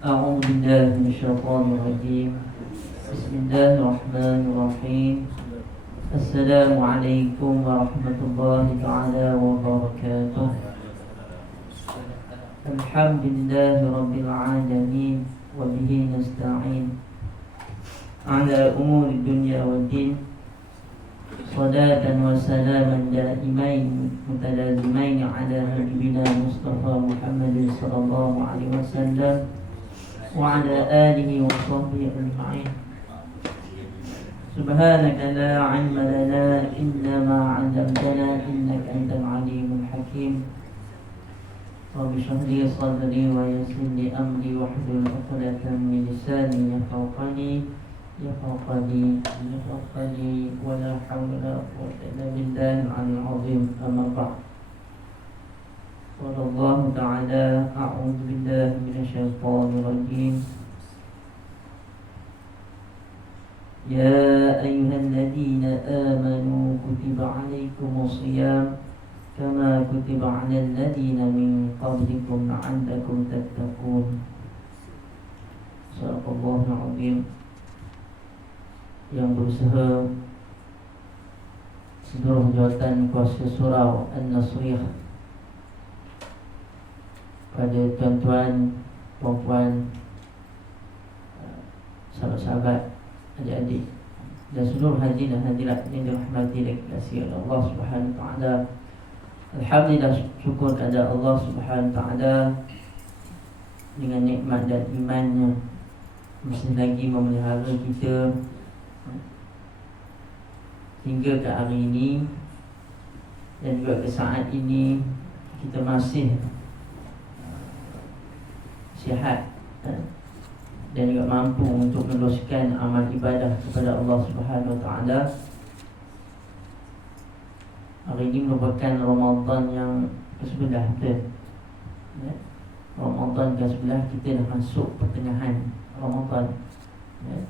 أعوذ بالله من الشيطان الرجيم. بسم الله الرحمن الرحيم. السلام عليكم ورحمة الله تعالى وبركاته. الحمد لله رب العالمين وبه نستعين على أمور الدنيا والدين. صلاة وسلاما دائمين متلازمين على نبينا مصطفى محمد صلى الله عليه وسلم وعلى آله وصحبه أجمعين. سبحانك لا علم لنا إلا ما علمتنا إنك أنت العليم الحكيم. رب اشرح لي صدري ويسر لي أمري واحلل عقدة من لساني يفقهوا قولي ولا حول ولا قوة إلا بالله العلي العظيم. أما بعد. قال الله تعالى: أعوذ بالله من الشيطان الرجيم. يا أيها الذين آمنوا كتب عليكم الصيام كما كتب على الذين من قبلكم لعلكم تتقون. صدق الله العظيم. Yang berusaha seluruh jawatan kuasa surau An-Nasriyah, pada tuan-tuan, puan-puan, sahabat-sahabat, adik-adik dan seluruh hadirin dan hadirat yang dirahmati dan dikasihi oleh Allah Subhanahu wa taala. Alhamdulillah, syukur kepada Allah Subhanahu wa taala dengan nikmat dan imannya masih lagi memelihara kita hingga ke hari ini, dan juga ke saat ini kita masih sihat dan juga mampu untuk meneruskan amal ibadah kepada Allah Subhanahu wa taala. Hari ini merupakan Ramadan yang ke-11 ya. Ramadan ke-11, kita dah masuk pertengahan Ramadan ya.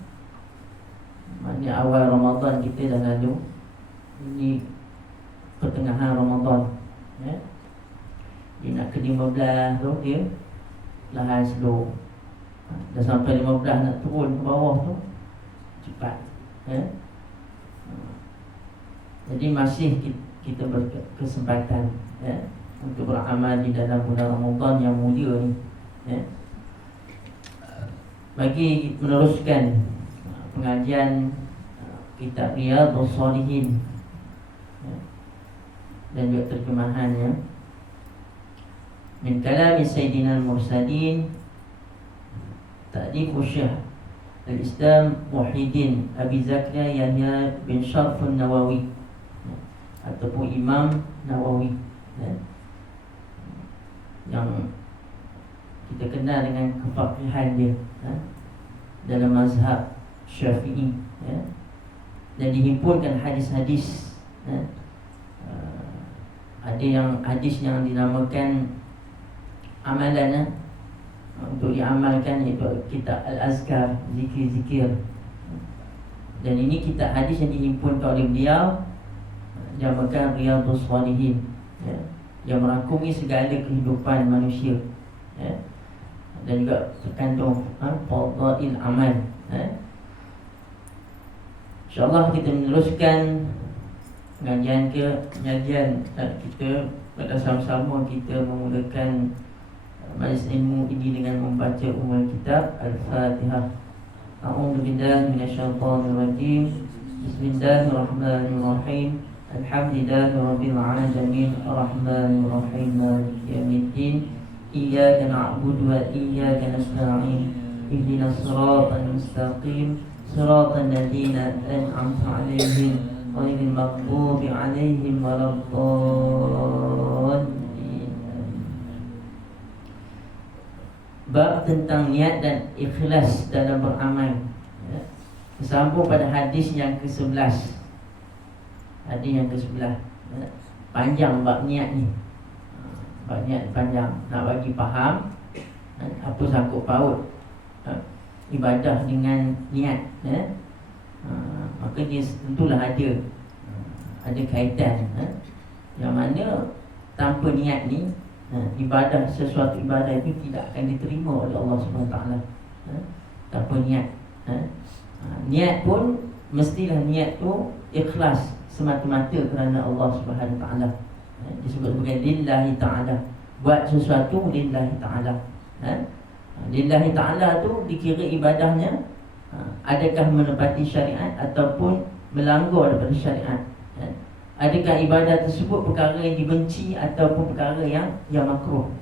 Maknanya awal Ramadan kita dah lalu, ini pertengahan Ramadan ya. Dia nak ke 15 tu dia lahan slow. Dah sampai 15 nak turun ke bawah tu cepat ya. Jadi masih kita berkesempatan ya, untuk beramal di dalam bulan Ramadan yang mulia ni ya. Bagi meneruskan pengajian kitab Riyadhus Shalihin ya, dan juga terjemahannya min kalami Sayyidina al-Mursalin Ta'lif Syekh Al-Islam Muhyiddin Abi Zakaria Yahya bin Sharaf An-Nawawi ya, ataupun Imam Nawawi ya, yang kita kenal dengan kefaqihan dia ya, dalam mazhab Syafi'i ya, dan dihimpunkan hadis-hadis ya. Ada yang hadis yang dinamakan amalan ya, untuk diamalkan, iaitu kitab Al-Azkar, zikir-zikir. Dan ini kitab hadis yang dihimpunkan oleh beliau, dinamakan Riyadhus Shalihin ya, yang merangkumi segala kehidupan manusia ya, dan juga terkandung fadail amal ya. InsyaAllah kita meneruskan pengajian kita pada sama-sama kita memulakan majlis ilmu ini dengan membaca umul kitab Al-Fatihah. A'udzu billahi minasyaitonir rajim. Bismillahirrahmanirrahim. Alhamdulillahi rabbil alamin. Arrahmanir rahim. Maliki yaumiddin. Iyyaka na'budu wa iyyaka nasta'in. Ihdinas siratal mustaqim. Siratal ladzina an'amta 'alaihim ghairil maghdubi 'alaihim waladdallin. Bab tentang niat dan ikhlas dalam beramal ya. Sambung pada hadis yang ke-11. Hadis yang ke-11 ya. Panjang bab niat ni. Bab niat panjang, nak bagi faham apa sangkut paut ibadah dengan niat ya. Maka dia tentulah ada kaitan ya. Yang mana tanpa niat ni Ibadah, sesuatu ibadah itu tidak akan diterima oleh Allah SWT tanpa niat. Niat pun mestilah niat tu ikhlas semata-mata kerana Allah SWT. Disebut sebagai lillahi ta'ala. Buat sesuatu lillahi ta'ala. Lillahi ta'ala tu dikira ibadahnya adakah menepati syariat ataupun melanggar daripada syariat. Adakah ibadah tersebut perkara yang dibenci ataupun perkara yang makruh.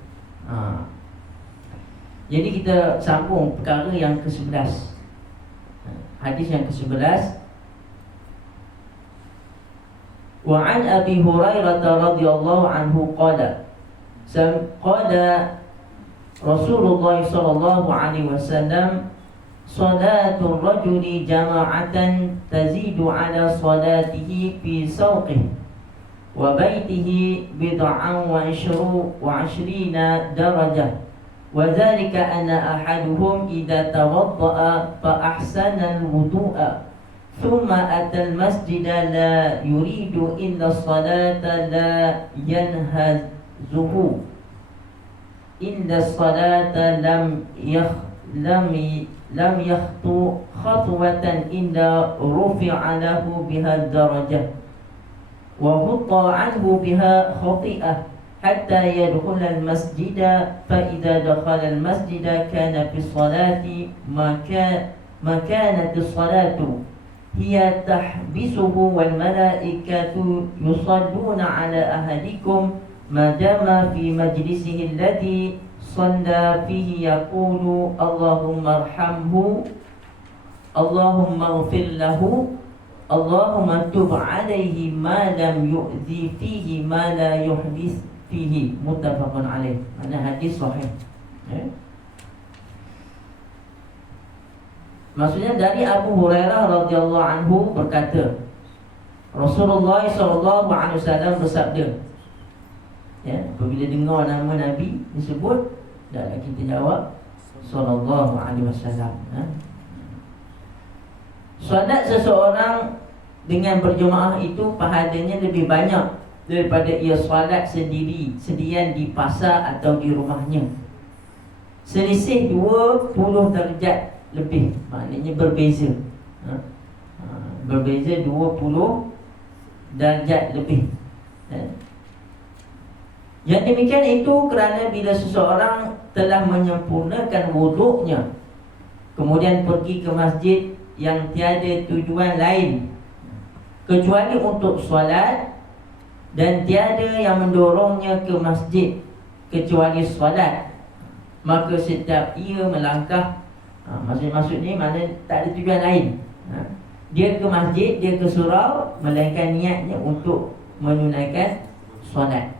Jadi kita sambung perkara yang ke-11. Hadis yang ke-11. Wa an Abi Hurairah radhiyallahu anhu qala Rasulullah sallallahu alaihi wasallam salatul rajuli jama'atan tazidu ala salatihi fi sawqihi wa baitihi bid'an wa 20 darajah wa dhalika anna ahaduhum idza tawadda'a fa ahsana al-wudu'a thumma ata al-masjida la yuridu illa as-salata la yanhazuhu illa as-salata lam yakhtu khatwatan illa rufi'a lahu biha darajah wa hutta anhu biha khati'ah hatta yadkhula al-masjida fa idza dakhala al-masjida kana fi salati ma kanat as-salatu hiya tahbisuhu wal malaikatu yusalluna ala ahadikum ma dama fi majlisihi alladhi shalla fihi yaqulu Allahumma arhamhu Allahumma ighfir lahu Allahumma tub alaihi ma lam yu'zi fihi ma la yuhdis fihi. Muttafaqun alaih. Mana hadis sahih. Maksudnya dari Abu Hurairah radhiyallahu anhu berkata, Rasulullah sallallahu alaihi wasallam bersabda, apabila dengar nama Nabi disebut, dah kita jawab sallallahu alaihi wasallam. Solat seseorang dengan berjemaah itu pahalanya lebih banyak daripada ia solat sendiri sedian di pasar atau di rumahnya. Selisih 20 darjat lebih, maknanya berbeza. Berbeza 20 darjat lebih. Yang demikian itu kerana bila seseorang telah menyempurnakan wuduknya, kemudian pergi ke masjid yang tiada tujuan lain kecuali untuk solat, dan tiada yang mendorongnya ke masjid kecuali solat, maka setiap ia melangkah, maksud ni mana tak ada tujuan lain, dia ke masjid, dia ke surau, melainkan niatnya untuk menunaikan solat,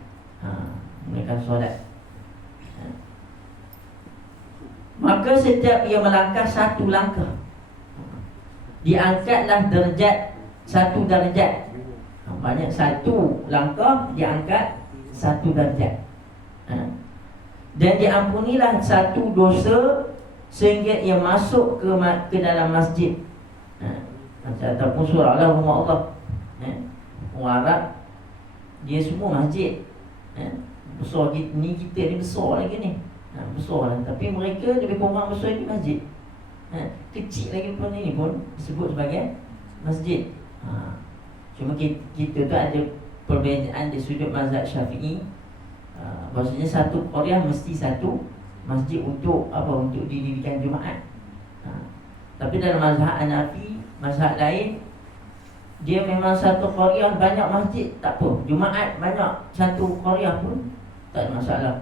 menunaikan solat, maka setiap ia melangkah satu langkah, diangkatlah derajat satu darjat. Banyak satu langkah diangkat satu darjat. Dan diampunilah satu dosa sehingga ia masuk ke dalam masjid. Ataupun surau lah rumah Allah. Orang Arab dia semua masjid. Besar ni, kita ni besar lagi ni. Besar lah. Tapi mereka lebih kurang besar di masjid. Kecil lagi pun ini pun disebut sebagai masjid. Cuma kita tu ada perbezaan di sudut mazhab Syafi'i. Maksudnya satu qaryah mesti satu masjid untuk apa? Untuk didirikan Jumaat. Tapi dalam mazhab Hanafi, mazhab lain, dia memang satu qaryah banyak masjid, tak apa. Jumaat banyak, satu qaryah pun tak ada masalah.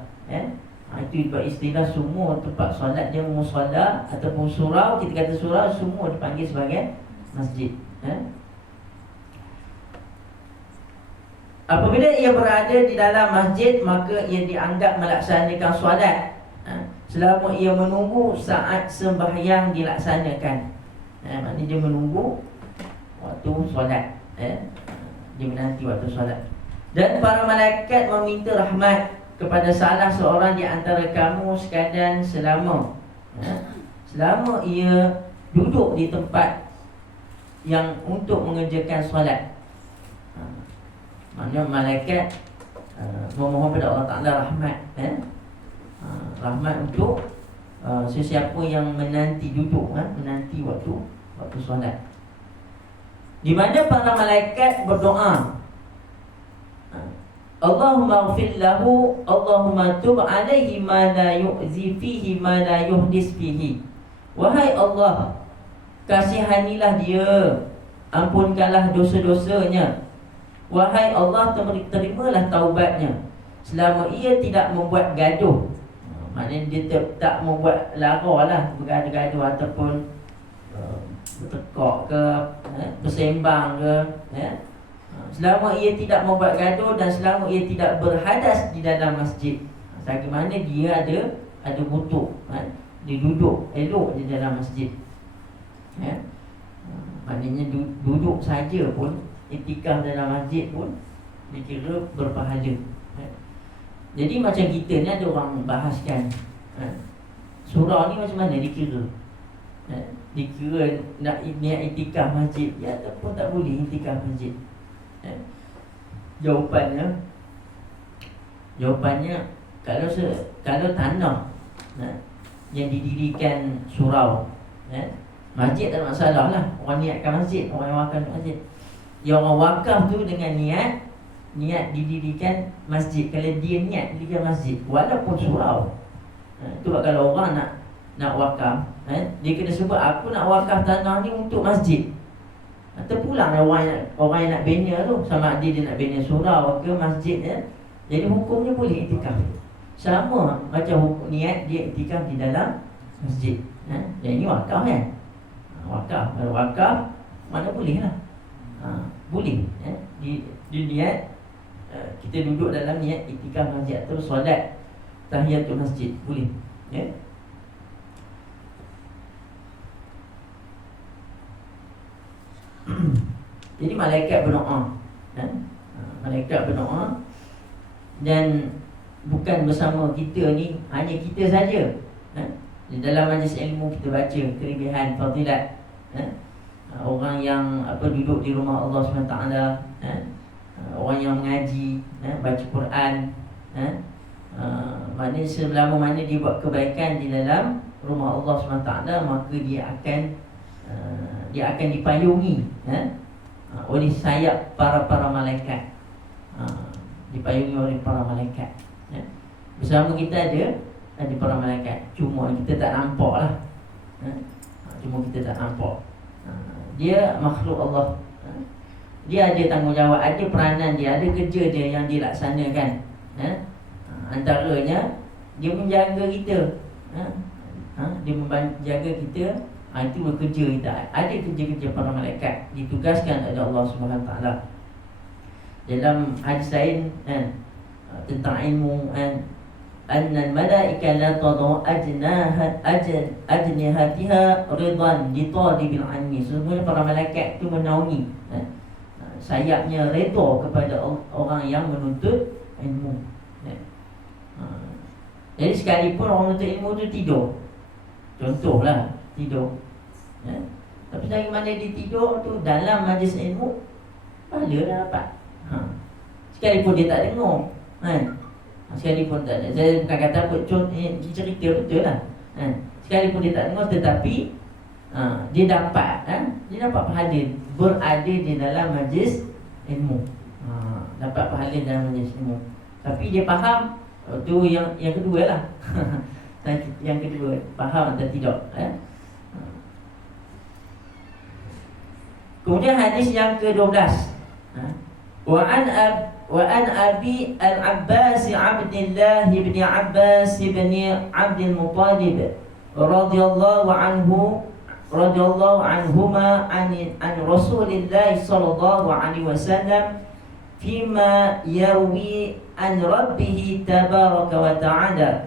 Itu sebab istilah semua tempat solat dia musalla ataupun surau, kita kata surau, semua dipanggil sebagai masjid. Apabila ia berada di dalam masjid, maka ia dianggap melaksanakan solat selama ia menunggu saat sembahyang dilaksanakan. Maknanya dia menunggu waktu solat, dia menanti waktu solat. Dan para malaikat meminta rahmat kepada salah seorang di antara kamu sekalian selama ia duduk di tempat yang untuk mengerjakan solat. Maknanya malaikat memohon pada Allah Ta'ala rahmat, rahmat untuk sesiapa yang menanti duduk, menanti waktu solat, di mana para malaikat berdoa, Allahumma ighfir lahu, Allahumma tub alaihi ma la yu'zi fihi ma la yuhdis fihi. Wahai Allah, kasihanilah dia, ampunkanlah dosa-dosanya. Wahai Allah, terimalah taubatnya selama ia tidak membuat gaduh. Maknanya dia tak membuat lara lah, bergaduh-gaduh ataupun bertekak ke, bersembang ke, selama ia tidak membuat gaduh dan selama ia tidak berhadas di dalam masjid. Selagi mana dia ada butuh, dia duduk elok di dalam masjid, maknanya duduk saja pun, iktikaf dalam masjid pun dikira berpahala. Jadi macam kita ni ada orang bahaskan, surau ni macam mana dikira, dikira nak niat iktikaf masjid ya, ataupun tak boleh iktikaf masjid. Jawapannya kalau tanah yang didirikan surau, masjid tak ada masalah lah. Orang niatkan masjid, orang yang wakaf masjid. Yang orang wakaf tu dengan niat didirikan masjid. Kalau dia niat didirikan masjid walaupun surau, tu kalau orang nak wakaf, dia kena sebut aku nak wakaf tanah ni untuk masjid. Terpulang orang yang nak bina tu, sama ada dia nak bina surau ke masjid, jadi hukumnya boleh iktikaf. Sama macam hukum niat dia iktikaf di dalam masjid. Yang ini wakaf kan? Wakaf, kalau wakaf mana boleh lah, boleh. Di niat kita duduk dalam niat iktikaf masjid atau solat tahiyatul masjid, boleh. Jadi malaikat berdoa, malaikat berdoa, dan bukan bersama kita ni, hanya kita saja. Di dalam majlis ilmu kita baca kelebihan fadilat, orang yang duduk di rumah Allah SWT, orang yang mengaji, baca Quran, maknanya selama mana dia buat kebaikan di dalam rumah Allah SWT, maka dia akan dipayungi oleh sayap para malaikat, dipayungi oleh para malaikat. Bersama kita ada para malaikat, cuma kita tak nampak lah, dia makhluk Allah, dia ada tanggungjawab, ada peranan dia, ada kerja dia yang dilaksanakan. Antaranya dia menjaga kita, dia menjaga kita. Itu bekerja kita. Ada kerja-kerja para malaikat ditugaskan oleh Allah SWT. Dalam hadis lain tentang ilmu, annal malaika la tadau ajnihatiha ridan li talibil ilmi. Sebenarnya para malaikat itu menaungi sayapnya redha kepada orang yang menuntut ilmu. Jadi sekalipun orang menuntut ilmu itu tidur, contohlah tidur, tapi dari mana dia tidur tu dalam majlis ilmu, pahala dah dapat. Sekalipun dia tak dengar, sekalipun tak ada, saya bukan kata apa, cerita betul lah, sekalipun dia tak dengar, tetapi dia dapat pahala berada di dalam majlis ilmu, dapat pahala dalam majlis ilmu. Tapi dia faham, tu yang kedua lah. Yang kedua, faham atau tidak. Kemudian hadis yang ke-12, wa an Abi al-Abbas Abdullah ibn Abbas ibn Abdul Muttalib radhiyallahu anhuma an Rasulillah sallallahu alaihi wasallam fima yarwi an rabbih tabaraka wa ta'ala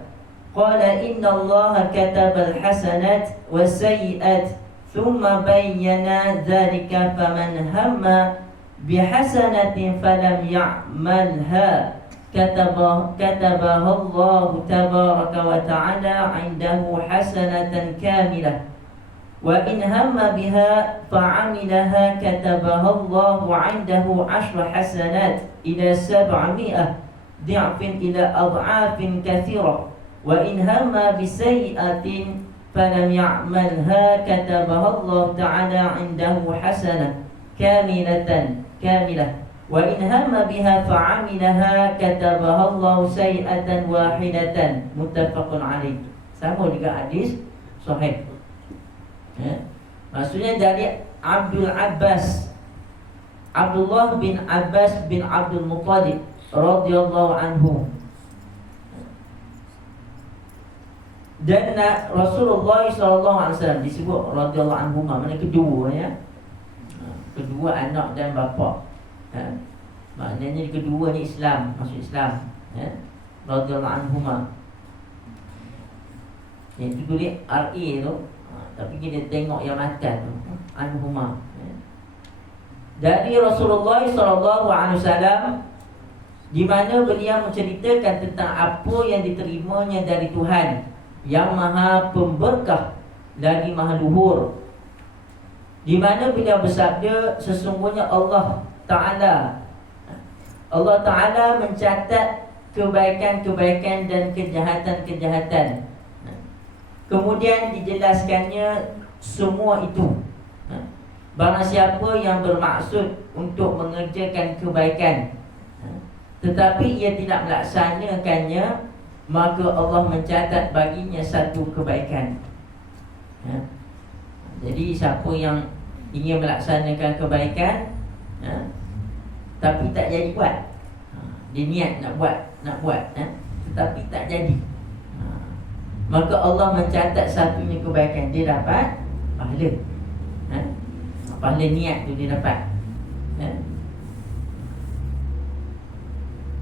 qala inna Allah kataba al-hasanat was-sayyi'at thumma bayyana dhalika faman hamma bihasanatin falam ya'malha katabaha Allah tabaraka wa ta'ala 'indahu hasanatan kamilah wa in hamma biha fa'amilaha katabaha Allah 'indahu 10 hasanat ila 700 di'fin ila ad'afin katsirah wa in hamma bi sayyi'atin falam ya'malha katabaha Allah ta'ala 'indahu hasanah kamilah wa in hamma biha fa'amilaha katabaha Allah sayyi'atan wahidatan muttafaqun alaih. Sama juga hadis sahih. Maksudnya dari Abdullah bin Abbas bin Abdul Muttalib radhiyallahu anhu. Dan Rasulullah SAW disebut radhiyallahu anhu, maknanya kedua ya. Kedua anak dan bapa. Maknanya kedua ni Islam, masuk Islam ya. Radhiyallahu anhu. Yang tu tulis RA tu, tapi kita tengok yang matan tu anhuma. Dari Rasulullah SAW, di mana beliau menceritakan tentang apa yang diterimanya dari Tuhan yang Maha Pemberkah lagi Maha Luhur, di mana beliau bersabda, sesungguhnya Allah Ta'ala mencatat kebaikan-kebaikan dan kejahatan-kejahatan. Kemudian dijelaskannya semua itu. Barang siapa yang bermaksud untuk mengerjakan kebaikan tetapi ia tidak melaksanakannya, maka Allah mencatat baginya satu kebaikan. Jadi siapa yang ingin melaksanakan kebaikan tapi tak jadi buat, dia niat nak buat tetapi tak jadi, maka Allah mencatat satunya kebaikan, dia dapat pahala. Pahala niat tu dia dapat.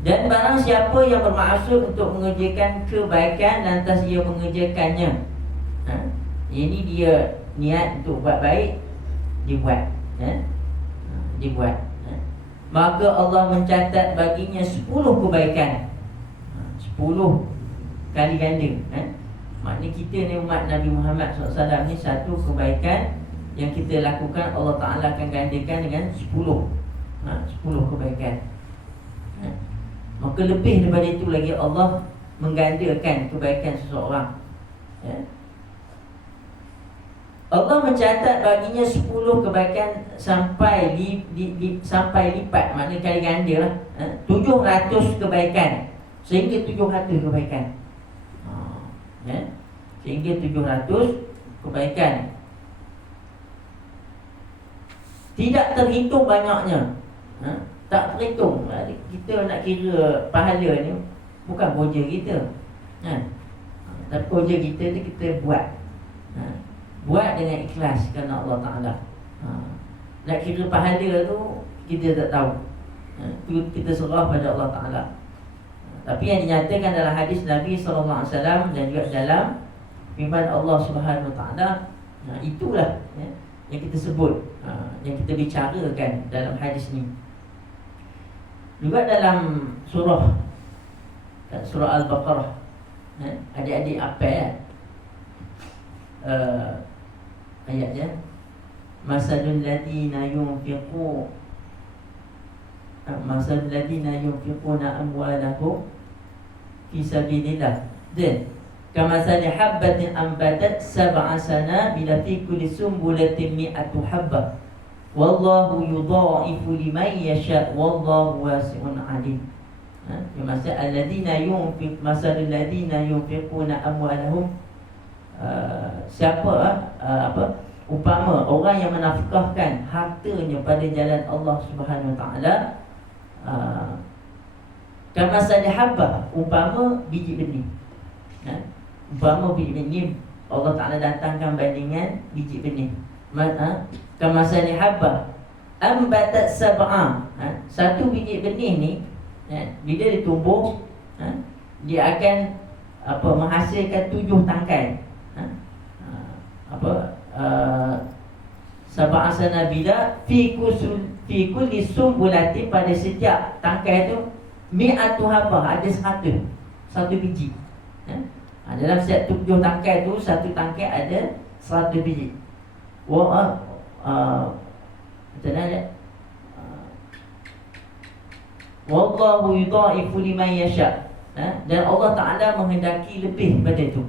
Dan barang siapa yang bermaksud untuk mengerjakan kebaikan lantas ia mengerjakannya, ini dia niat untuk buat baik, dia buat, dia buat, maka Allah mencatat baginya 10 kebaikan, 10 kali ganda. Maknanya kita ni umat Nabi Muhammad SAW ni, satu kebaikan yang kita lakukan Allah Ta'ala akan gandakan dengan 10 kebaikan. Maka lebih daripada itu lagi Allah menggandakan kebaikan seseorang. Allah mencatat baginya 10 kebaikan sampai lipat, maknanya kali ganda lah, 700 kebaikan, sehingga 700 kebaikan, sehingga 700 kebaikan. Tidak terhitung banyaknya, tak terhitung. Kita nak kira pahala ni bukan kerja kita, tapi kerja kita tu kita buat dengan ikhlas kerana Allah Ta'ala. Nak kira pahala tu kita tak tahu, kita serah pada Allah Ta'ala. Tapi yang dinyatakan dalam hadis Nabi SAW dan juga dalam firman Allah Subhanahu Wa Ta'ala, itulah yang kita sebut, yang kita bicarakan dalam hadis ni. Juga dalam surah Al-Baqarah, adik-adik apel ayatnya, masalul ladina yunfiquna amwalahum fi sabilillah, dan kamathali habbatin ambatat sab'a sanabila fi kulli sumbulatin mi'atu habbah wallahu yudha'ifu liman yasha' wallahu wasi'un 'alim. Maksud masalul ladina yunfiquna amwalahum, siapa umpama orang yang menafkahkan hartanya pada jalan Allah Subhanahu Wa Ta'ala, kamathali habbah, umpama biji benih. Umpama biji benih, Allah Ta'ala datangkan bandingan biji benih. Kamathali habbah ambatat sab'a, satu biji benih ni bila ditumbuh, dia akan menghasilkan 7 tangkai. Sab'a sanabila fi kulli sumbulati, pada setiap tangkai tu mi'atu habbah, ada 100 biji. Dalam setiap 7 tangkai tu, satu tangkai ada 100 biji. Macam mana? Wallahu yudha'ifu liman yasha. Dan Allah Ta'ala menghendaki lebih daripada itu,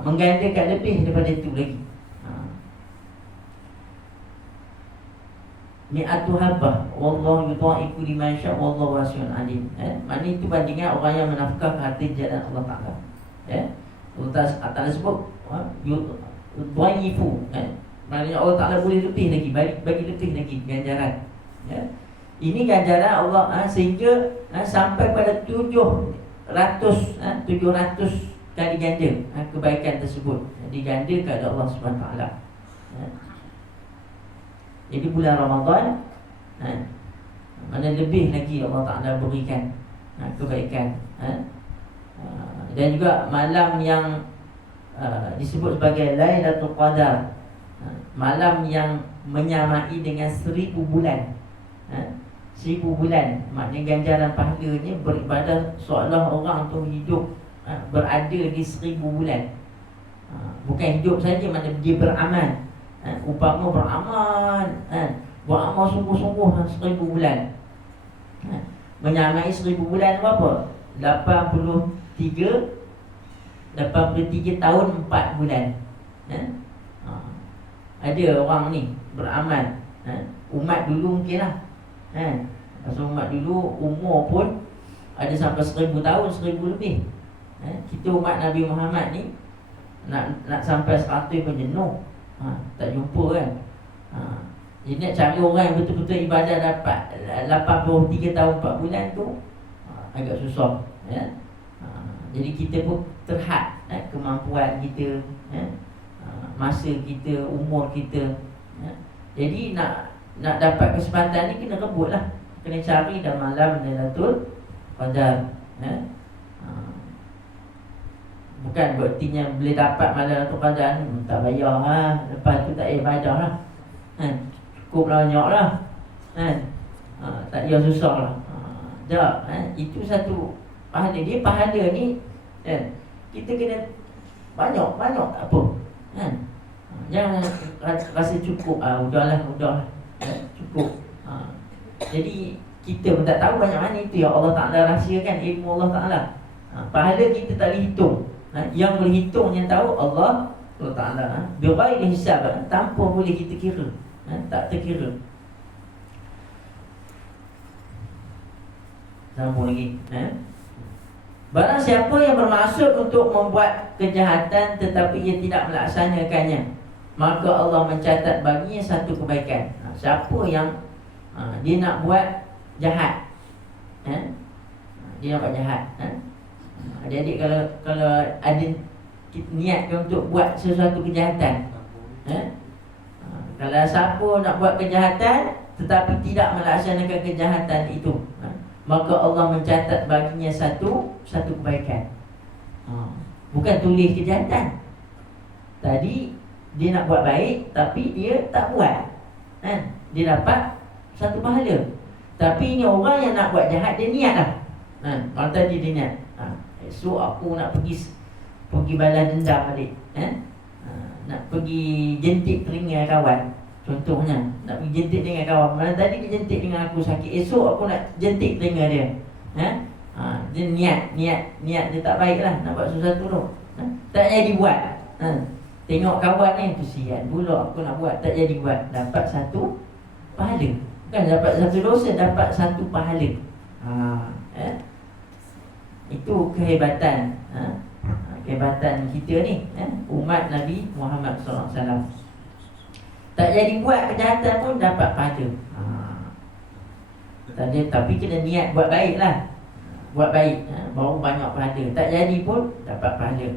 menggandakan lebih daripada itu lagi. Mi'atu habbah wallahu yudha'ifu liman yasha wallahu wasi'un alim. Maknanya itu bandingan orang yang menafkahkan harta jalan Allah Ta'ala. Allah Ta'ala sebut yudha'ifu, maknanya Allah Ta'ala boleh lebih lagi, bagi lebih lagi ganjaran. Ini ganjaran Allah sehingga sampai pada 700 kali ganda kebaikan tersebut diganda kepada Allah Subhanahu Wa Taala. Jadi bulan Ramadan mana lebih lagi Allah Ta'ala berikan kebaikan. Dan juga malam yang disebut sebagai Lailatul Qadar, malam yang menyamai dengan 1000 bulan. 1000 bulan, maknanya ganjaran pahalanya beribadah seolah orang tu hidup berada di 1000 bulan. Bukan hidup saja, maknanya dia beramal. Upama beramal, beramal sungguh-sungguh 1000 bulan. Menyamai 1000 bulan berapa? 83 tahun 4 bulan. Ada orang ni beramal. Umat dulu mungkin lah. Pasal umat dulu umur pun ada sampai 1000 tahun, 1000 lebih. Kita umat Nabi Muhammad ni nak sampai 100 pun jenuh. Tak jumpa kan. Jadi nak cari orang yang betul-betul ibadah dapat 83 tahun 4 bulan tu agak susah. Jadi kita pun terhad kemampuan kita, masa kita, umur kita. Jadi nak dapat kesempatan ni kena rebut lah. Kena cari dalam malam Lailatul Qadar. Bukan berartinya boleh dapat malam Lailatul Qadar ni tak payah lepas tu tak ibadah lah. Cukup banyak lah. Tak payah susah lah. Tak. Itu satu pahala. Dia pahala ni kita kena banyak tak apa. Jangan rasa cukup. Udahlah cukup. Jadi kita pun tak tahu banyak mana itu yang Allah Ta'ala rahsiakan, ilmu Allah Ta'ala. Pahala kita tak boleh hitung. Yang boleh hitung, yang tahu Allah Ta'ala. Bighairi hisab, tanpa boleh kita kira. Tak terkira. Sambung lagi. Barang siapa yang bermaksud untuk membuat kejahatan tetapi ia tidak melaksanakannya, maka Allah mencatat baginya satu kebaikan. Siapa yang dia nak buat jahat, dia nak buat jahat. Adik-adik kalau ada niat untuk buat sesuatu kejahatan, kalau siapa nak buat kejahatan tetapi tidak melaksanakan kejahatan itu, maka Allah mencatat baginya satu kebaikan. Bukan tulis kejahatan. Tadi dia nak buat baik tapi dia tak buat, dia dapat satu pahala. Tapi ini orang yang nak buat jahat, dia niat lah. Kalau tadi dia niat, esok aku nak pergi balas dendam balik, nak pergi jentik telinga kawan. Contohnya nak pergi jentik dengan kawan. Malam tadi dia jentik dengan aku sakit, esok aku nak jentik telinga dia. Dia niat dia tak baik lah, nak buat sesuatu tu, tak jadi buat. Tengok kawan ni, kesian pula aku nak buat, tak jadi buat. Dapat satu pahala. Bukan dapat satu dosa, dapat satu pahala. Itu kehebatan, kehebatan kita ni, umat Nabi Muhammad SAW. Tak jadi buat kejahatan pun dapat pahala. Tapi kena niat buat baik lah. Buat baik, baru banyak pahala. Tak jadi pun dapat pahala.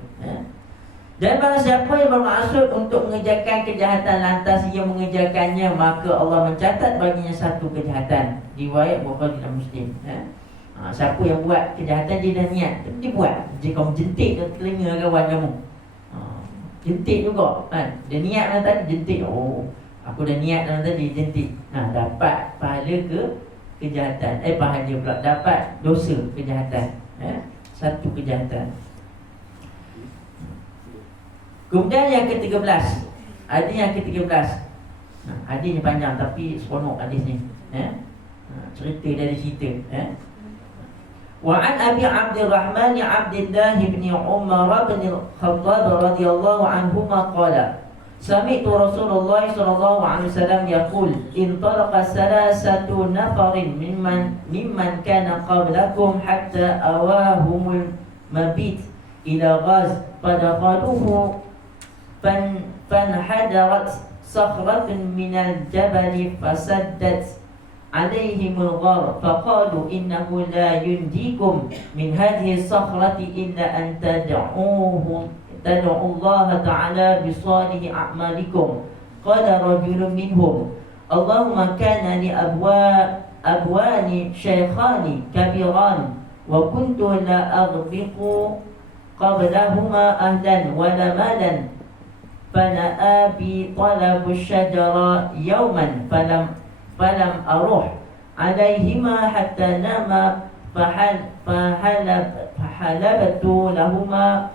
Dan barang siapa yang bermaksud untuk mengerjakan kejahatan lantas ia mengerjakannya, maka Allah mencatat baginya satu kejahatan. Riwayat Bukhari dan Muslim. Siapa yang buat kejahatan dia dah niat, dia buat. Jika kamu jentik telinga kawan kamu, jentik juga dia niat dalam tadi jentik. Aku dah niat dalam tadi jentik. Dapat pahala ke kejahatan. Pahala pula, dapat dosa kejahatan. Satu kejahatan. Kemudian yang ke-13, hadis yang ke-13. Hadisnya panjang tapi seronok hadis ni. Cerita dari cerita. Wa an Abi Abdurrahman Abdullah bin Umar bin Al-Khattab radhiyallahu anhuma qala Sami'tu Rasulullah sallallahu alaihi wasallam yaqul intalaqa salasatu nafarin mimman kana qablakum hatta awahumul mabit ila ghaz fadakhaluhu fanhadarat sakhratun minal jabali fasaddat alaihimul ghar faqalu innahu la yunjikum min hadhihi sakhrati illa an tad'uhu tad'u Allah ta'ala bi salihi a'malikum qala rajulun minhum Allahumma kana li abwani shaykhani kabiran wa kuntu la aghbiqu qablahuma ahlan wa la malan fana'a bi talabu syajara yawman falam aruh alaihima hatta nama fahalabtu lahuma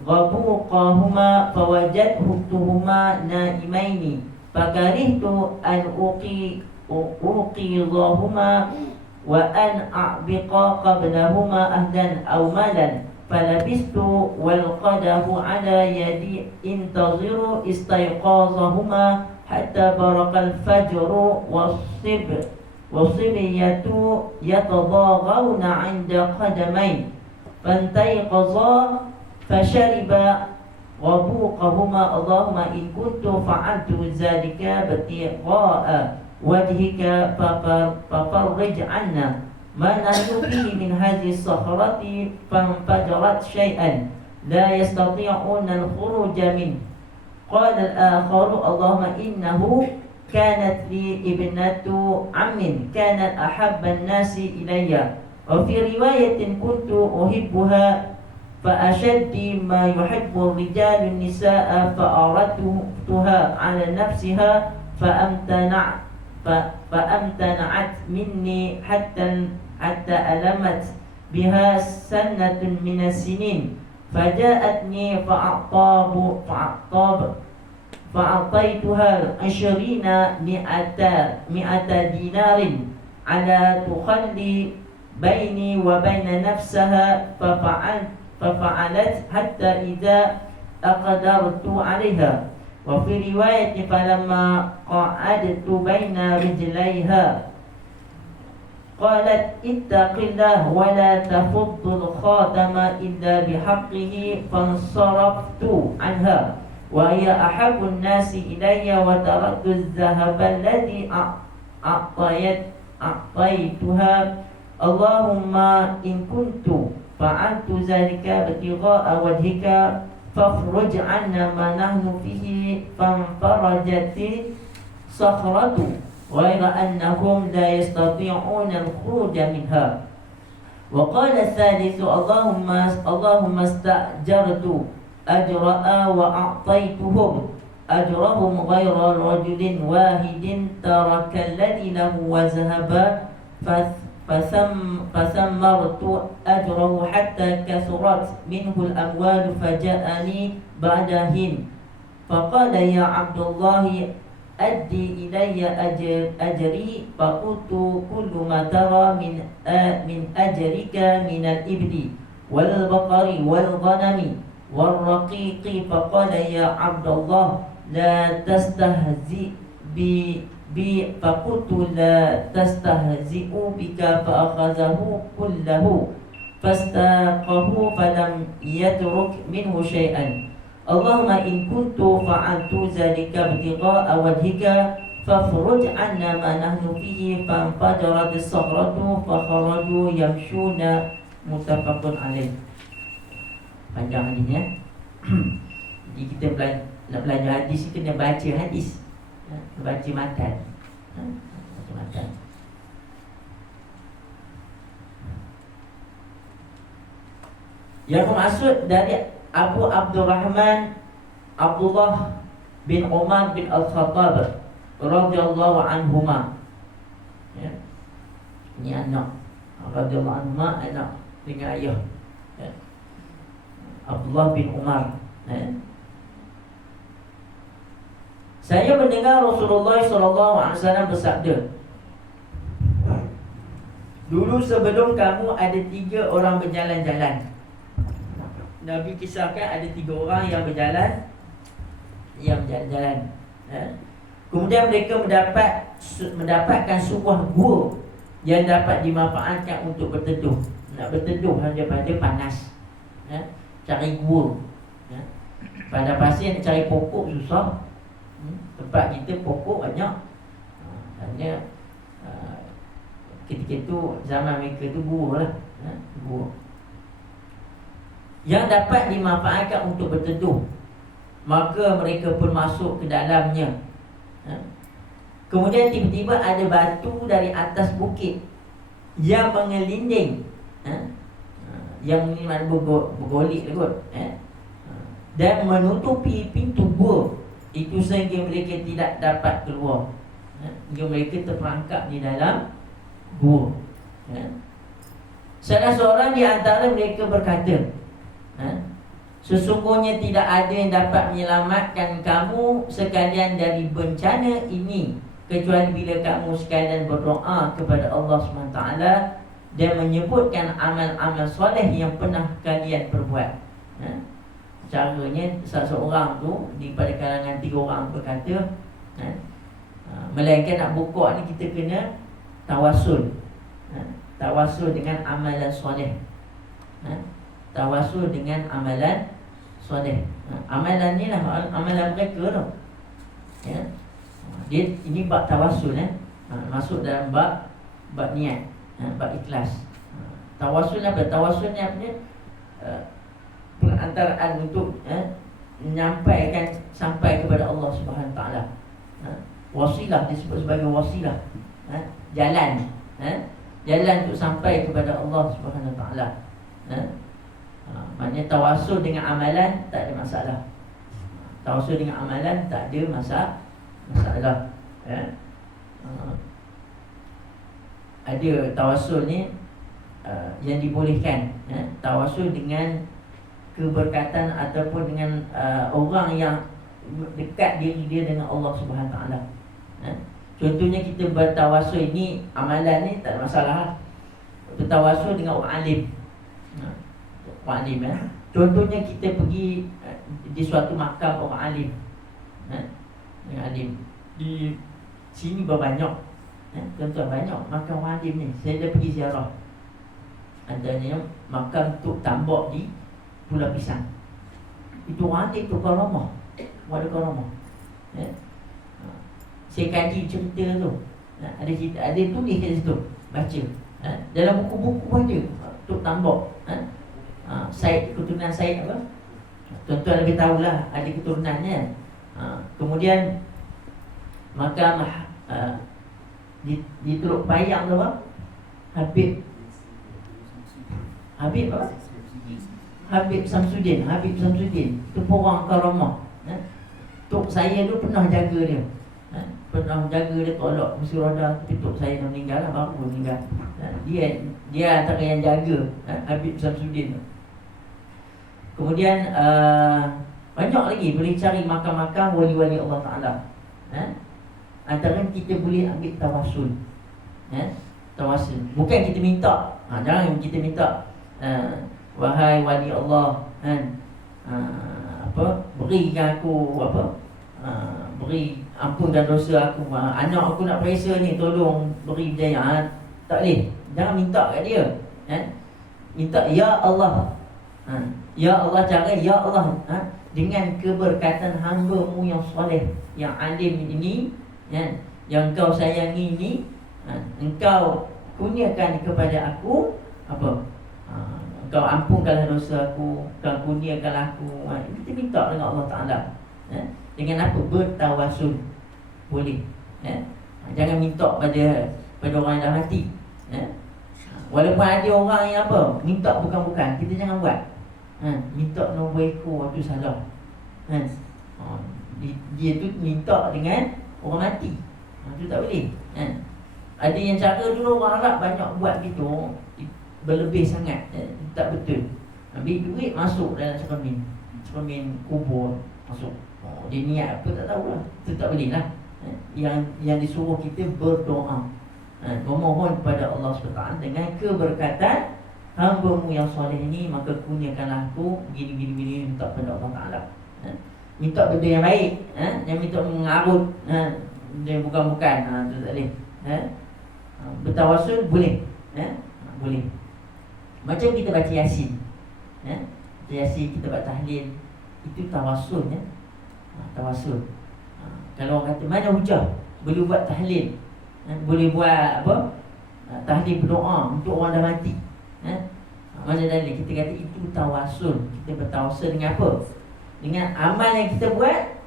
ghabuqahuma fawajadtuhuma naimaini fakarihtu an uqidahuma wa an a'biqa qablahuma ahlan aw malan falabistu wal qadahu ala yadi intaziru istayqazahuma hatta barakal fajru wasibiyatu yatadaghawna 'inda qadamain fantayqaza fashariba wabuqahuma Allahumma in kuntu fa'altu zalika batigha'a wajhika fafarrij 'anna ma nahnu fihi min hadhihi as-sakhrati fanfajarat shay'an la yastati'una al-khuruja min qala al-akharu Allahumma innahu kanat li ibnatu ammin kanat ahabba an-nasi ilayya wa fi riwayatin kuntu uhibbuha فأشد ما يحب الرجال النساء فأردتها على نفسها فأمتنعت مني حتى ألمت بها سنة من السنين فجاءتني فأعطيتها 20 مئة دينار على تخلي بيني وبين نفسها ففعلت حتى إذا أقدرت عليها وفي رواية فلما قعدت بين رجليها قالت اتق الله ولا تفض الخاتم إلا بحقه فانصرفت عنها وهي أحب الناس إلي وتركت الذهب الذي أعطيتها اللهم إن كنت فعلت ذلك ابتغاء وجهك فافرج عنا ما نحن فيه فانفرجت صخرة غير أنهم لا يستطيعون الخروج منها وقال الثالث اللهم استأجرت أجراء وأعطيتهم أجرهم غير رجل واحد ترك الذي له وذهب فثمرت أجره حتى كثرت منه الأموال فجاءني بعد حين فقال يا عبد الله أدي إلي أجري فقلت كل ما ترى من أجرك من الإبل والبقر والغنم والرقيق فقال يا عبد الله لا تستهزئ بي فقلت لا تستهزئ بك فأخذه كله فاستاقه فلم يترك منه شيئا اللهم إن كنت فعلت ذلك ابتغاء وجهك فافرج عنا ما نحن فيه فانفجرت الصخرة فخرجوا يمشون متفق عليه. Panjang hadisnya. Jadi kita nak belajar hadis kena baca hadis, baca matan, baca matan. Yang maksud dari Abu Abdurrahman Abdullah bin Umar bin Al-Khattab radhiyallahu anhuma. Ya. Ini anak radhiyallahu anhuma, anak dengan ayah. Ya. Abdullah bin Umar. Ya. Saya mendengar Rasulullah SAW bersabda, Dulu sebelum kamu ada 3 orang berjalan-jalan. Nabi kisahkan ada 3 orang yang berjalan, kemudian mereka mendapatkan sebuah gua yang dapat dimanfaatkan untuk berteduh. Nak berteduh daripada panas, cari gua. Pada pasir nak cari pokok susah. Tempat kita pokok banyak. Hanya ketika itu zaman mereka tu gua lah, gua yang dapat dimanfaatkan untuk berteduh. Maka mereka pun masuk ke dalamnya. Kemudian tiba-tiba ada batu dari atas bukit yang mengelinding, yang ini mana bergolik kot, dan menutupi pintu gua itu sehingga mereka tidak dapat keluar. Hingga mereka terperangkap di dalam gua. Salah seorang di antara mereka berkata, sesungguhnya tidak ada yang dapat menyelamatkan kamu sekalian dari bencana ini kecuali bila kamu sekalian berdoa kepada Allah SWT dan menyebutkan amal-amal soleh yang pernah kalian perbuat. Caranya seseorang tu daripada kalangan 3 orang berkata, melainkan nak buka ni kita kena tawasul. Tawasul dengan amalan soleh. Tawasul dengan amalan soleh. Amalan ni lah amalan mereka tu. Dia ini bab tawasul, masuk dalam bab niat, bab ikhlas. Tawasul apa? Tawasul ni apa dia? Perantaraan untuk menyampaikan sampai kepada Allah Subhanahu Taala. Wasilah disebut sebagai wasilah. Jalan, jalan untuk sampai kepada Allah Subhanahu Taala. Maknanya tawasul dengan amalan tak ada masalah. Tawasul dengan amalan tak ada masalah. Ada tawasul ni yang dibolehkan, tawasul dengan keberkatan ataupun dengan orang yang dekat diri dia dengan Allah Subhanahu Taala. Contohnya kita bertawasul ni, amalan ni tak ada masalah. Bertawasul dengan orang alim. Orang alim, contohnya kita pergi di suatu makam orang alim, yang alim di sini berbanyak, tuan-tuan, banyak makam orang alim ni. Saya dah pergi ziarah. Antaranya makam Tok Tambak di Pulau Pisang. Itu orang alim tu karamah, ada karamah. Saya kaji cerita tu, ada cerita, ada tulis kat situ, baca. Dalam buku-buku ada Tok Tambak. Said, keturunan Said apa? Tuan-tuan lebih tahulah, ada keturunannya. Kemudian makam di Teluk Payang tu apa? Habib apa? Habib Samsudin. Itu orang karamah. Tok saya tu pernah jaga dia. Pernah jaga dia, tolak kursi roda. Tapi tok saya dah meninggal lah, baru meninggal. Dia antara yang jaga, Habib Samsudin. Kemudian banyak lagi boleh cari makam-makam wali-wali Allah Ta'ala. Antara kita boleh ambil tawasul. Tawasul, bukan kita minta. Jangan kita minta, wahai wali Allah, berikan aku beri ampunkan dosa aku, anak aku nak periksa ni, tolong beri hidayah. Tak boleh. Jangan minta kat dia. Minta ya Allah. Ya Allah, cara ya Allah, dengan keberkatan hamba-Mu yang soleh, yang alim ini, yang Engkau sayangi ini, Engkau kurniakan kepada aku apa? Engkau ampunkanlah dosa aku, Engkau kurniakanlah aku. Kita minta dengan Allah Ta'ala. Dengan apa? Bertawasul. Boleh. Jangan minta pada orang yang dah mati. Walaupun ada orang yang apa, minta bukan-bukan, kita jangan buat. Minta nombor ekor tu salah. Dia tu minta dengan orang mati. Itu tak boleh. Ada yang cara dulu orang Arab banyak buat gitu, berlebih sangat. Tak betul. Ambil duit masuk dalam cermin kubur, masuk. Dia niat apa tak tahulah. Itu tak boleh lah. Yang disuruh kita berdoa. Memohon kepada Allah SWT dengan keberkatan hamba-Mu yang soleh ini, maka kurniakanlah aku gini minta kepada Allah Ta'ala. Minta benda yang baik, yang minta mengarut, dia bukan-bukan, tu tak boleh. Bertawasul boleh, boleh. Macam kita baca Yasin, baca Yasin, kita buat tahlil, itu tawasul, tawasul. Kalau orang kata mana hujah boleh buat tahlil, boleh buat apa, tahlil berdoa untuk orang dah mati, mana dalil? Kita kata itu tawasul. Kita bertawasul dengan apa? Dengan amal yang kita buat,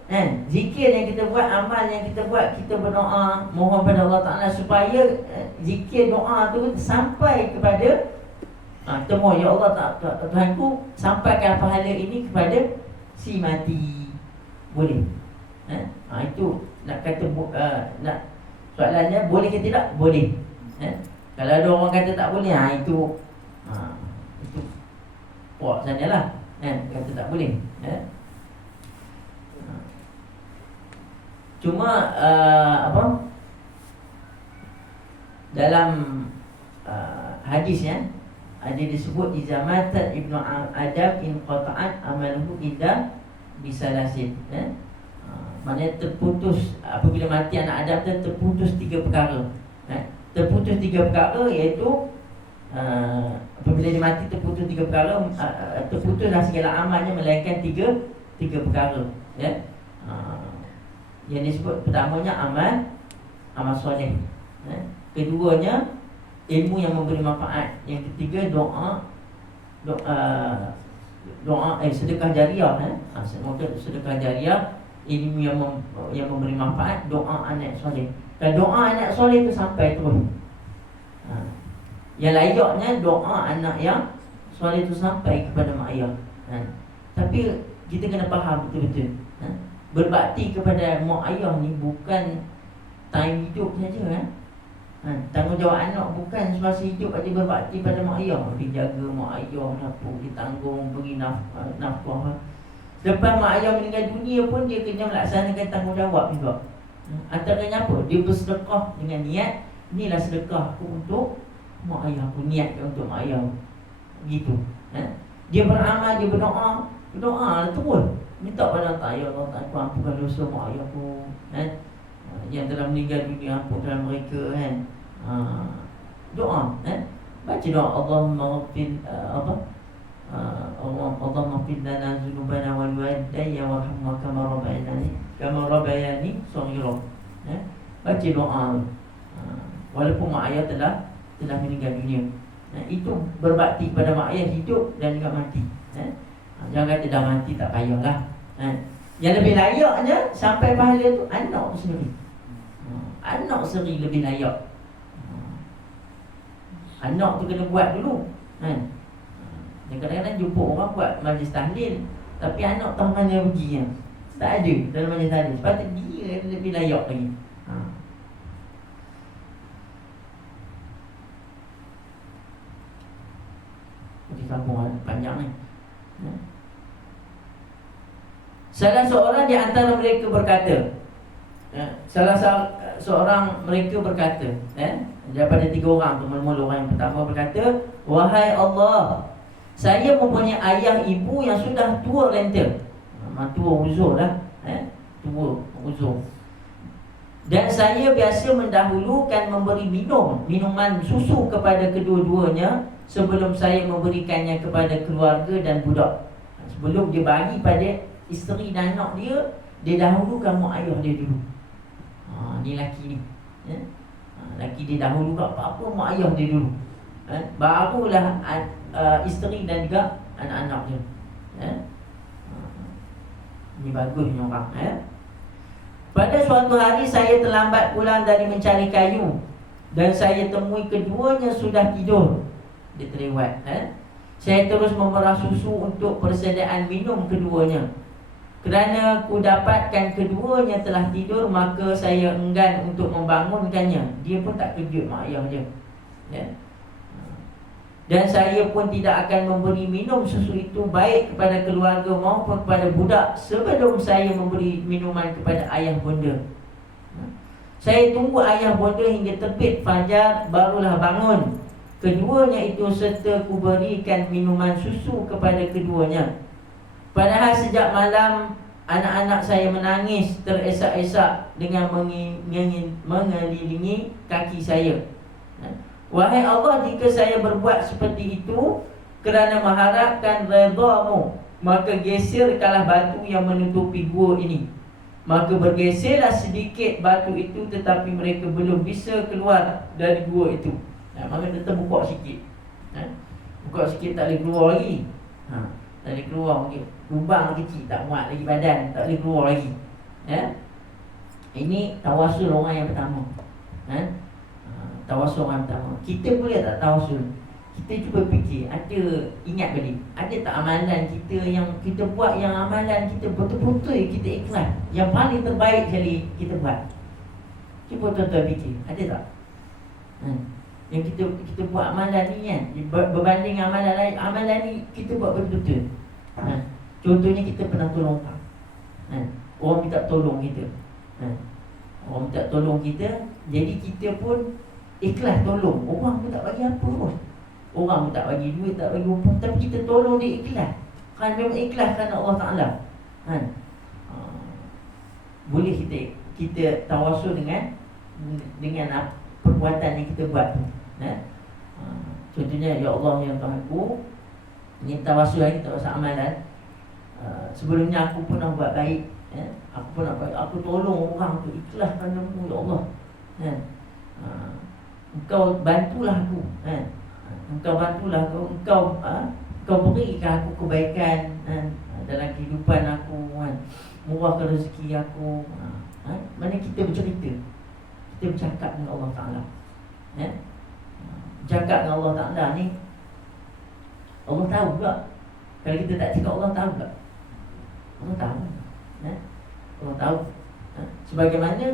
zikir yang kita buat, amal yang kita buat. Kita berdoa, mohon pada Allah Ta'ala supaya zikir doa tu sampai kepada kita mohon, ya Allah Tuhanku, sampaikan pahala ini kepada si mati. Boleh. Itu nak kata nak soalannya boleh ke tidak? Boleh. Kalau ada orang kata tak boleh, itu puak sanalah, kata tak boleh. Cuma apa, dalam hadis ada disebut iza mata ibnu Adam in qata'at amaluhu illa bisalasin. Maknanya terputus apabila mati anak Adam terputus 3 perkara. Terputus 3 perkara, iaitu apabila dia mati terputus 3 perkara, terputuslah segala amalnya melainkan 3 perkara. Yang disebut pertamanya amal soleh, keduanya ilmu yang memberi manfaat, yang ketiga doa sedekah jariah. Semoga sedekah jariah, ilmu yang memberi manfaat, doa anak soleh. Dan doa anak soleh itu sampai terus. Yang layaknya doa anak yang soleh itu sampai kepada mak ayah. Tapi kita kena faham betul-betul, berbakti kepada mak ayah ni bukan time hidup saja. Tanggungjawab anak bukan semasa hidup aja berbakti pada mak ayah. Dia jaga mak ayah, dia tanggung beri nafkah. Lepas mak ayah meninggal dunia pun dia kena melaksanakan tanggungjawab juga. Antaranya apa? Dia bersedekah dengan niat, inilah sedekah aku untuk mak ayah aku, niat untuk mak ayah. Gitu. Dia beramal, dia berdoa terus minta pada Allah, ya Allah, aku ampunkan dosa mak ayah aku, yang telah meninggal dunia, ampunkan mereka, doa, baca doa Allahumma ghfir Allahumma ghfir lana dzunubana wal walidayya warhamna kama rabbayani shaghira. Baca doa walaupun mak ayah telah meninggal dunia. Itu berbakti kepada mak ayah hidup dan juga mati. Jangan kata dah mati tak payahlah. Yang lebih layaknya sampai pahala tu anak tu sendiri. Anak sendiri lebih layak. Anak tu kena buat dulu. Dan kadang-kadang jumpa orang buat majlis tahlil, tapi anak tahu mana pergi. Tak ada dalam majlis tahlil. Sepatutnya dia lebih layak lagi. Di kampung panjang ni. Salah seorang di antara mereka berkata, seorang mereka berkata, daripada 3 orang tu, mula-mula orang yang pertama berkata, wahai Allah, saya mempunyai ayah ibu yang sudah tua renta, tua uzur lah, tua uzur, dan saya biasa mendahulukan memberi minuman susu kepada kedua-duanya sebelum saya memberikannya kepada keluarga dan budak. Sebelum dia bagi pada isteri dan anak dia dahulukan mak ayah dia dulu. Ni laki ni, laki dia dahulukan apa-apa mak ayah dia dulu, barulah isteri dan juga anak-anak dia. Ni bagusnya orang. Pada suatu hari saya terlambat pulang dari mencari kayu, dan saya temui keduanya sudah tidur. Dia terlewat. Saya terus memerah susu untuk persediaan minum keduanya. Kerana ku dapatkan keduanya telah tidur, maka saya enggan untuk membangunkannya. Dia pun tak kejut mak ayah dia. Dan saya pun tidak akan memberi minum susu itu baik kepada keluarga maupun kepada budak sebelum saya memberi minuman kepada ayah bunda. Saya tunggu ayah bonda hingga terbit fajar, barulah bangun. Keduanya itu serta kuberikan minuman susu kepada keduanya. Padahal sejak malam anak-anak saya menangis teresak-esak dengan mengelilingi kaki saya. Wahai Allah, jika saya berbuat seperti itu kerana mengharapkan redha-Mu, maka geserkanlah batu yang menutupi gua ini. Maka bergeserlah sedikit batu itu, tetapi mereka belum bisa keluar dari gua itu. Maka kita buka sikit. Buka sikit tak boleh keluar lagi. Tak boleh keluar lagi. Lubang kecil tak muat lagi badan, tak boleh keluar lagi. Ini tawasul orang yang pertama. Tawasul orang pertama. Kita boleh tak tawasul? Kita cuba fikir, ingat balik, ada tak amalan kita yang kita buat, yang amalan kita betul-betul kita ikhlas, yang paling terbaik sekali kita buat? Cuba tuan-tuan fikir, ada tak? Yang kita buat amalan ni kan, berbanding amalan lain, amalan ni kita buat betul-betul. Contohnya kita pernah tolong orang, orang minta tolong kita, orang minta tolong kita, jadi kita pun ikhlas tolong. Orang pun tak bagi apa pun, orang pun tak bagi duit, tak bagi upah, tapi kita tolong dia ikhlas. Kan memang ikhlas kerana Allah Ta'ala. Boleh kita tawasul dengan perbuatan yang kita buat. Contohnya, ya Allah yang Tuhanku, ini tawasul lagi, tawasul amalan. Sebelumnya aku pernah buat baik, aku pernah baik, aku tolong orang tu ikhlas kerana-Mu ya Allah. Engkau bantulah aku, Engkau bantulah aku, Engkau berikan aku kebaikan dalam kehidupan aku, murahkan rezeki aku. Mana kita bercerita, kita bercakap dengan Allah Ta'ala. Cakap dengan Allah Ta'ala ni, Allah tahu tak? Kalau kita tak cakap, Allah tahu tak? Allah tahu. Allah tahu. Sebagaimana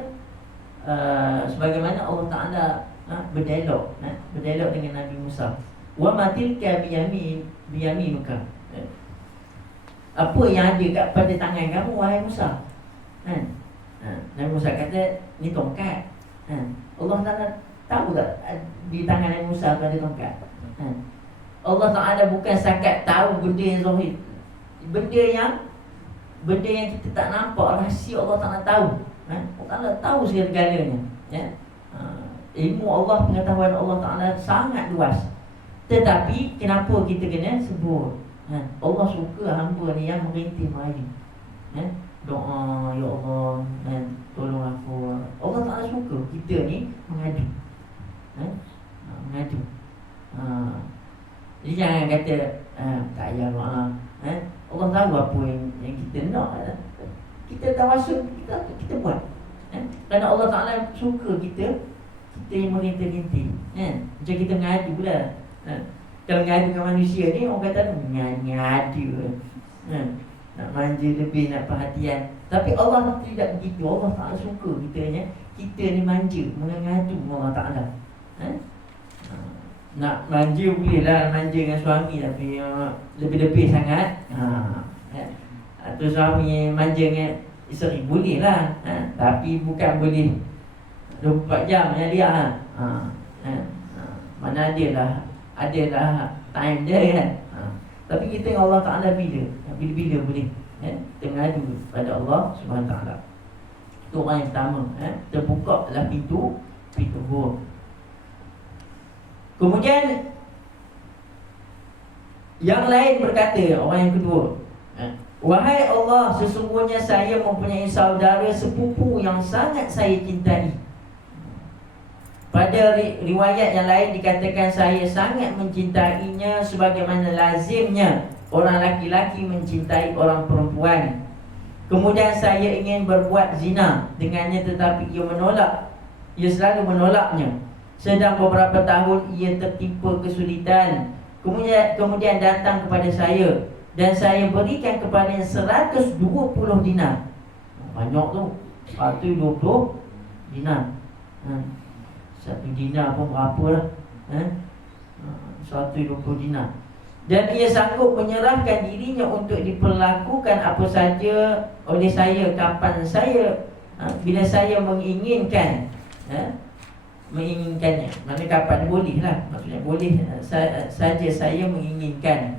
Allah Ta'ala berdialog dengan Nabi Musa. Wa ma tilka biyaminuka. Apa yang ada kat pada tangan kamu wahai Musa? Nabi Musa kata, ni tongkat. Allah Ta'ala tahu tak di tangan Nabi Musa ada tongkat? Allah Ta'ala bukan sakat tahu benda yang zahir, benda yang kita tak nampak, rahsia Allah Ta'ala tahu. Allah Ta'ala tahu segala-galanya. Ilmu Allah, pengetahuan Allah Ta'ala sangat luas. Tetapi kenapa kita kena sebut? Allah suka hamba ni yang merintih merayu, doa, ya Allah, tolong aku. Allah Ta'ala suka kita ni mengadu, mengadu. Jadi jangan kata tak payah doa. Allah tahu apa yang kita nak. Kita tawasul, kita buat. Kerana Allah Ta'ala suka kita yang merintih-rintih. Macam kita mengadu pula. Kalau mengadu dengan manusia ni, orang kata ngadu, nak manja lebih, nak perhatian. Tapi Allah tidak begitu. Allah Ta'ala suka kita ni manja, mengadu dengan Allah Ta'ala. Nak manja boleh lah, manja dengan suami, tapi lebih-lebih sangat. Atau suami manja dengan isteri boleh lah, tapi bukan boleh 24 jam yang dia. Mana adalah time dia kan. Tapi kita dengan Allah Ta'ala bila boleh tengadu pada Allah Subhanahu Ta'ala. Itu orang yang pertama. Terbuka lah pintu gua. Kemudian yang lain berkata, orang yang kedua, wahai Allah, sesungguhnya saya mempunyai saudara sepupu yang sangat saya cintai. Pada riwayat yang lain dikatakan saya sangat mencintainya sebagaimana lazimnya orang laki-laki mencintai orang perempuan. Kemudian saya ingin berbuat zina dengannya, tetapi ia selalu menolaknya. Sedang beberapa tahun ia tertimpa kesulitan. Kemudian datang kepada saya dan saya berikan kepadanya 120 dinar. Banyak tu, 120 dinar. 1 dinar pun berapa lah, 120 dinar. Dan ia sanggup menyerahkan dirinya untuk diperlakukan apa saja oleh saya, kapan saya, bila saya menginginkan. menginginkannya. Mana kapan boleh lah. Maksudnya boleh saja saya menginginkan.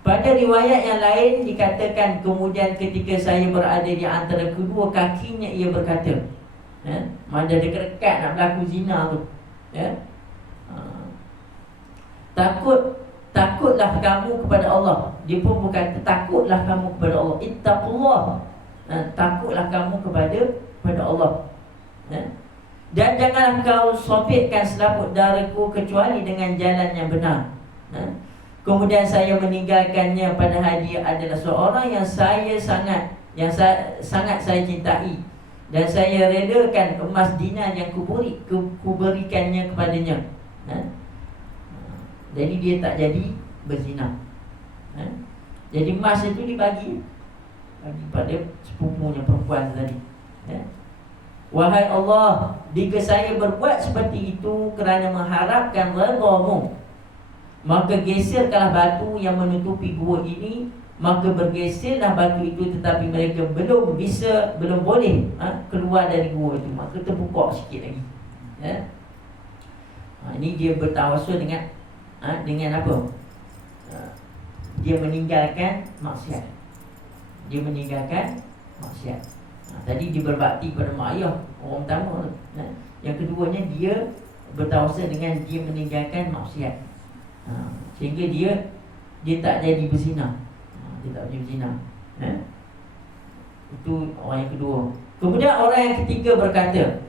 Pada riwayat yang lain dikatakan kemudian ketika saya berada di antara kedua kakinya, ia berkata, mana dekat-dekat nak berlaku zina tu, takutlah kamu kepada Allah. Dia pun berkata, takutlah kamu kepada Allah. Ittaqullah. Takutlah kamu kepada Allah. Dan janganlah kau sobekkan selaput darahku kecuali dengan jalan yang benar. Kemudian saya meninggalkannya pada hadiah adalah seorang yang sangat saya cintai, dan saya relakan emas dinar yang kuberikannya kepadanya. Jadi dia tak jadi berzina. Jadi emas itu dibagi pada sepupunya perempuan tadi. Wahai Allah, jika saya berbuat seperti itu kerana mengharapkan redha-Mu, maka geserkanlah batu yang menutupi gua ini. Maka bergeserlah batu itu, tetapi mereka belum boleh keluar dari gua itu. Maka terbuka sikit lagi. Ini dia bertawasul dengan apa? Dia meninggalkan maksiat. Tadi dia berbakti pada mak ayah, orang pertama. Yang keduanya dia bertawasul dengan dia meninggalkan maksiat, sehingga dia tak jadi berzina. Itu orang yang kedua. Kemudian orang yang ketiga berkata,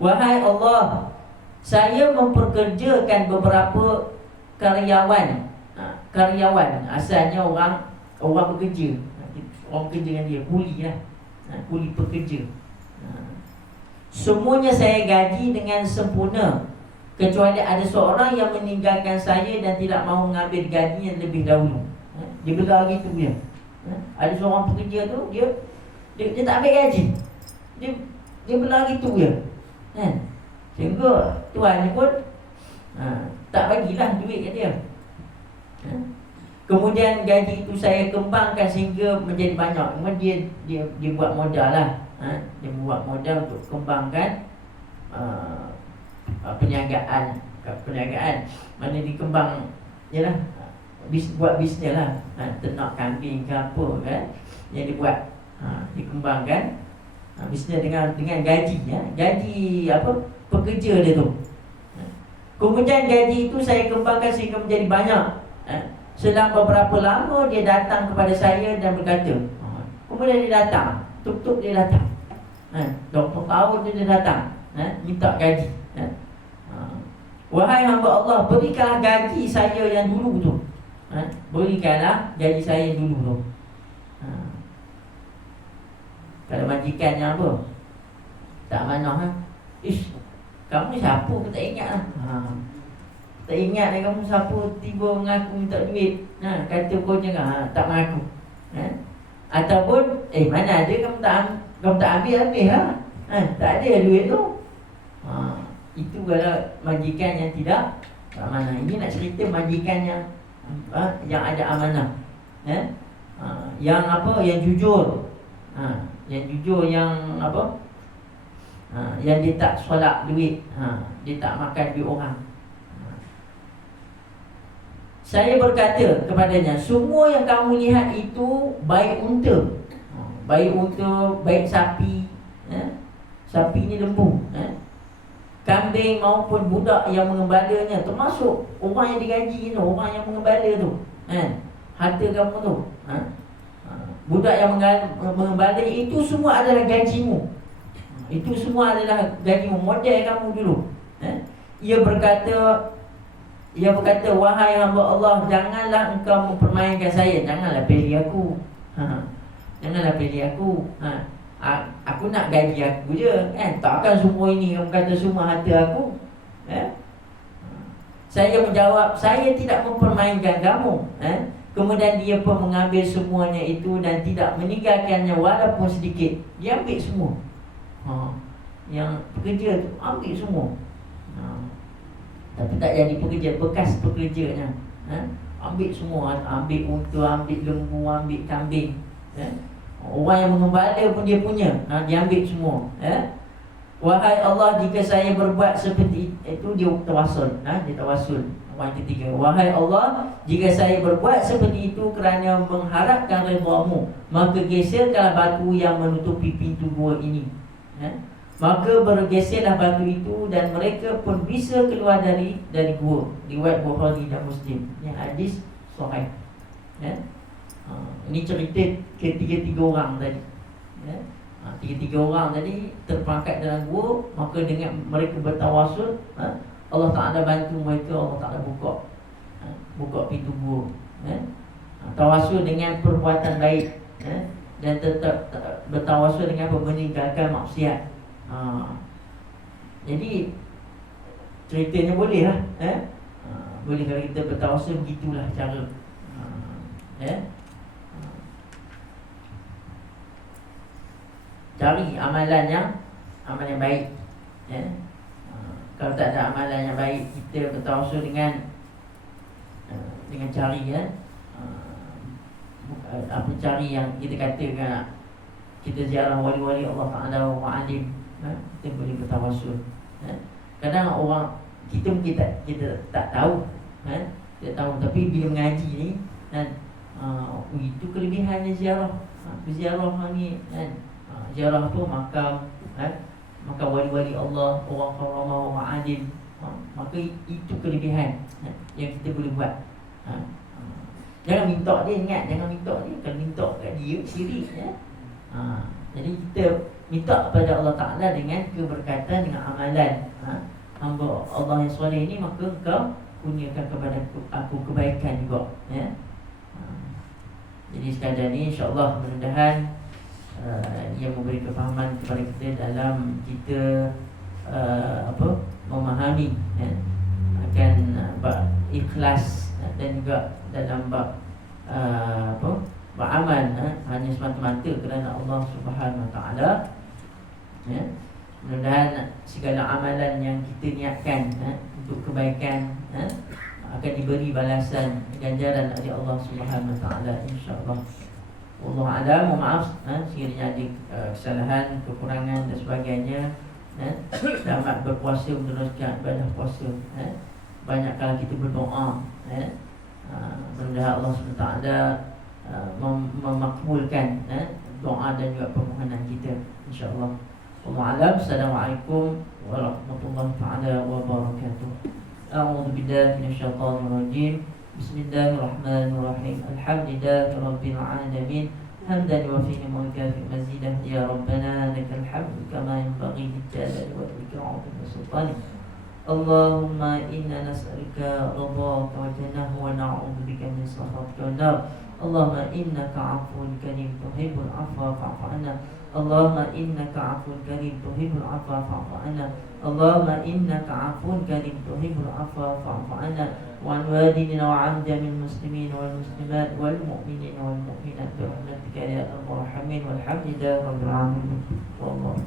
wahai Allah, saya memperkerjakan beberapa karyawan. Asalnya orang bekerja. Orang bekerja dengan dia, kuli lah. Kuli pekerja. Semuanya saya gaji dengan sempurna, kecuali ada seorang yang meninggalkan saya dan tidak mahu mengambil gaji yang lebih dahulu. Dia beritahu gitu dia. Ada seorang pekerja tu, dia tak ambil gaji. Dia beritahu gitu dia. Sehingga tuannya pun tak bagilah duit kat dia. Kemudian gaji itu saya kembangkan sehingga menjadi banyak. Kemudian dia buat modal lah. Dia buat modal untuk kembangkan perniagaan. Mana dikembang, yalah, buat bisnes lah. Ternak kambing ke apa kan, yang dibuat, dikembangkan bisnes dengan gaji, gaji apa pekerja dia tu. Kemudian gaji itu saya kembangkan sehingga menjadi banyak. Selang beberapa lama dia datang kepada saya dan berkata, kemudian dia datang, tuk-tuk dia datang, 20 tahun dia datang, minta gaji. Wahai hamba Allah, berikanlah gaji saya yang dulu tu. Berikanlah gaji saya dulu tu. Kalau majikannya apa, tak manah, ish, kamu siapa, aku tak ingat lah. Tak ingat lah kamu siapa, tiba mengaku minta duit. Kata kau jangan, tak mengaku. Ataupun, mana ada kamu tak ambil lah. Tak ada duit tu. Itu kalau majikan yang tidak amanah. Ini nak cerita majikan yang ada amanah. Yang apa, yang jujur. Yang jujur, yang apa, yang dia tak solat duit, dia tak makan duit orang. Saya berkata kepadanya, semua yang kamu lihat itu baik unta, baik sapi, sapi ni lembu, kambing maupun budak yang mengembalanya, termasuk orang yang digaji tu, orang yang mengembala tu, harta kamu tu, budak yang mengembala, itu semua adalah gajimu. Itu semua adalah gajimu, modal kamu dulu. Ia berkata, wahai hamba Allah, janganlah engkau mempermainkan saya. Janganlah pilih aku. Janganlah pilih aku. Aku nak gaji aku je, kan? Takkan semua ini kamu kata semua harta aku. Saya menjawab, saya tidak mempermainkan kamu. Kemudian dia pun mengambil semuanya itu dan tidak meninggalkannya walaupun sedikit. Dia ambil semua. Yang pekerja tu ambil semua. Tapi tak jadi pekerja, bekas pekerjanya. Ambil semua, ambil unta, ambil lembu, ambil kambing. Orang yang mengembala pun dia punya, dia ambil semua. Wahai Allah, jika saya berbuat seperti itu, dia tawasul, dia tawasul. Yang ketiga, wahai Allah, jika saya berbuat seperti itu kerana mengharapkan redha-Mu, maka geserkanlah batu yang menutupi pintu gua ini. Maka bergeserlah batu itu dan mereka pun bisa keluar dari gua. Riwayat Bukhari dan Muslim. Yang hadis sahih. Ini cerita ketiga-tiga orang tadi. Tiga-tiga orang tadi terperangkap dalam gua, maka dengan mereka bertawasul, Allah Ta'ala bantu mereka, Allah Ta'ala buka pintu gua. Tawasul dengan perbuatan baik, dan tetap bertawasul dengan meninggalkan maksiat. Jadi ceritanya boleh lah, boleh kalau kita bertawasul, begitulah cara. Cari amalan yang baik. Kalau tak ada amalan yang baik, kita bertawasul dengan cari apa cari yang kita katakan, kita ziarah wali-wali Allah Ta'ala wa alim, kita boleh bertawasul. Kadang orang kita mungkin kita tak tahu, tapi bila mengaji ni, itu kelebihannya ziarah. Ziarah ni, ziarah tu makam wali-wali Allah, orang karamah, orang alim, maka itu kelebihan yang kita boleh buat. Jangan minta dia, ingat, jangan minta dia. Kalau minta kat dia, syirik. Jadi kita minta kepada Allah Ta'ala dengan keberkatan, dengan amalan. Hamba Allah yang soleh ni, maka engkau kurniakan kepada aku kebaikan juga. Jadi sekadar ni, insyaAllah mudah-mudahan ia memberi kefahaman kepada kita dalam kita memahami akan bab ikhlas, dan juga dalam bab beramal hanya semata-mata kerana Allah Subhanahu Wa Taala. Mudah-mudahan segala amalan yang kita niatkan untuk kebaikan akan diberi balasan ganjaran dari Allah Subhanahu Wa Taala, insya-Allah. Allah ada, mohon maaf sekiranya ada kesalahan, kekurangan dan sebagainya. Selamat berpuasa, meneruskan ibadah puasa. Banyak kali kita berdoa, mudah-mudahan Allah SWT memakbulkan doa dan juga permohonan kita, insya-Allah. Wallahu a'lam. Assalamualaikum warahmatullahi taala wabarakatuh. A'udzu billahi minasyaitonir rajim. Bismillahirrahmanirrahim. Alhamdulillahi rabbil alamin. Hamdan wa fihi mukafi mazidah. Ya Rabbana lakal hamdu kama yanbaghi lijalali wal ikrami wa sultanik. Allahumma inna nas'aluka ridhaka wa jannah wa na'udzu bika min sakhatika wan nar. Allahumma innaka 'afuwun karim tuhibbul 'afwa fa'fu 'anna. Allahumma innaka 'afuwun karim tuhibbul 'afwa fa'fu 'anna. Allahumma innaka 'afuwun karim tuhibbul 'afwa fa'fu 'anna. Wa 'an walidina wa 'an jami'il muslimin wal muslimat wal mu'minina wal mu'minat bi rahmatika ya arhamar rahimin. Walhamdulillahi rabbil alamin. Wallahu